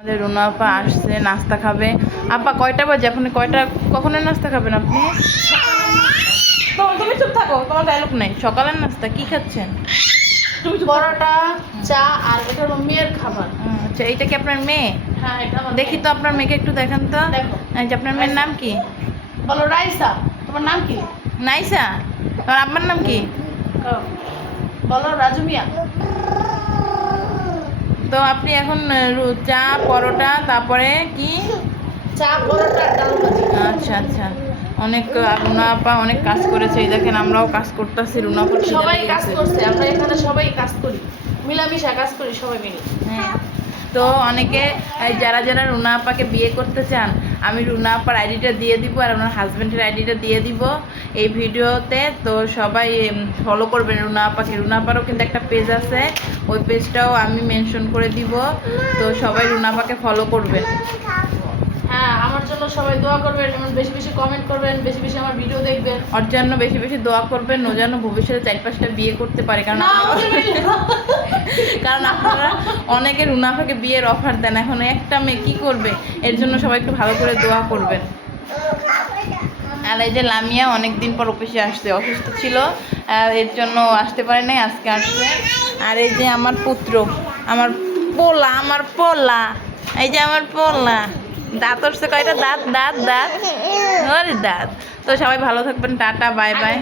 আমাদের রুনা আপা আসছে, নাস্তা খাবে। আপা কয়টা বাজে? এখন কখনো নাস্তা খাবেন আপনি? তুমি চুপ থাকো, তোমার ডায়লগ নাই। সকালের নাস্তা কি খাচ্ছেন? পরোটা, চা, আর এটা হলো মেয়ের খাবার। আচ্ছা, এইটা কি আপনার মেয়ে? হ্যাঁ, এটা আমার দেখি মেয়ে। তো আপনার মেয়েকে একটু দেখান তো। দেখো। এই যে আপনার মেয়ের নাম কি? বলো রাইসা। তোমার নাম কি? নাইসা। আর আপনার নাম কি? বলো রাজু মিয়া। তো আপনি এখন চা, পরোটা, তারপরে কি? চা, পরোটা, আর ডাল ভাজি। আচ্ছা আচ্ছা, অনেক রুনা আপা অনেক কাজ করেছে। এই দেখেন আমরাও কাজ করতেছি। রুনা আপা সবাই কাজ করছে, আমরা এখানে সবাই কাজ করি, মিলামিশা কাজ করি সবাই মিলে। হ্যাঁ। তো অনেকে যারা যারা রুনা আপাকে বিয়ে করতে চান, আমি রুনা আপার আইডিটা দিয়ে দিব আর ওনার হাজব্যান্ডের আইডিটা দিয়ে দিব এই ভিডিওতে। তো সবাই ফলো করবেন রুনা আপাকে। রুনা আপারও কিন্তু একটা পেজ আছে, ওই পেজটাও আমি মেনশন করে দিব। তো সবাই রুনা আপাকে ফলো করবেন। হ্যাঁ, আমার জন্য সবাই দোয়া করবেন, এবং বেশি বেশি কমেন্ট করবেন, বেশি বেশি আমার ভিডিও দেখবেন। ওর জন্য বেশি বেশি দোয়া করবেন, ও যেন ভবিষ্যতে 4-5টা বিয়ে করতে পারে। কারণ আপনারা অনেকে রুনা আপাকে বিয়ের অফার দেন, এখন একটা মেয়ে কী করবে? এর জন্য সবাই একটু ভালো করে দোয়া করবেন। আর এই যে লামিয়া অনেক দিন পর অফিসে আসছে, অসুস্থ ছিল, এর জন্য আসতে পারে নাই, আজকে আসছে। আর এই যে আমার পুত্র, আমার পোলা, এই যে আমার পোলা, দাঁত উঠছে কয়টা, দাঁত। ওরে দাঁত। তো সবাই ভালো থাকবেন, টাটা, বাই বাই।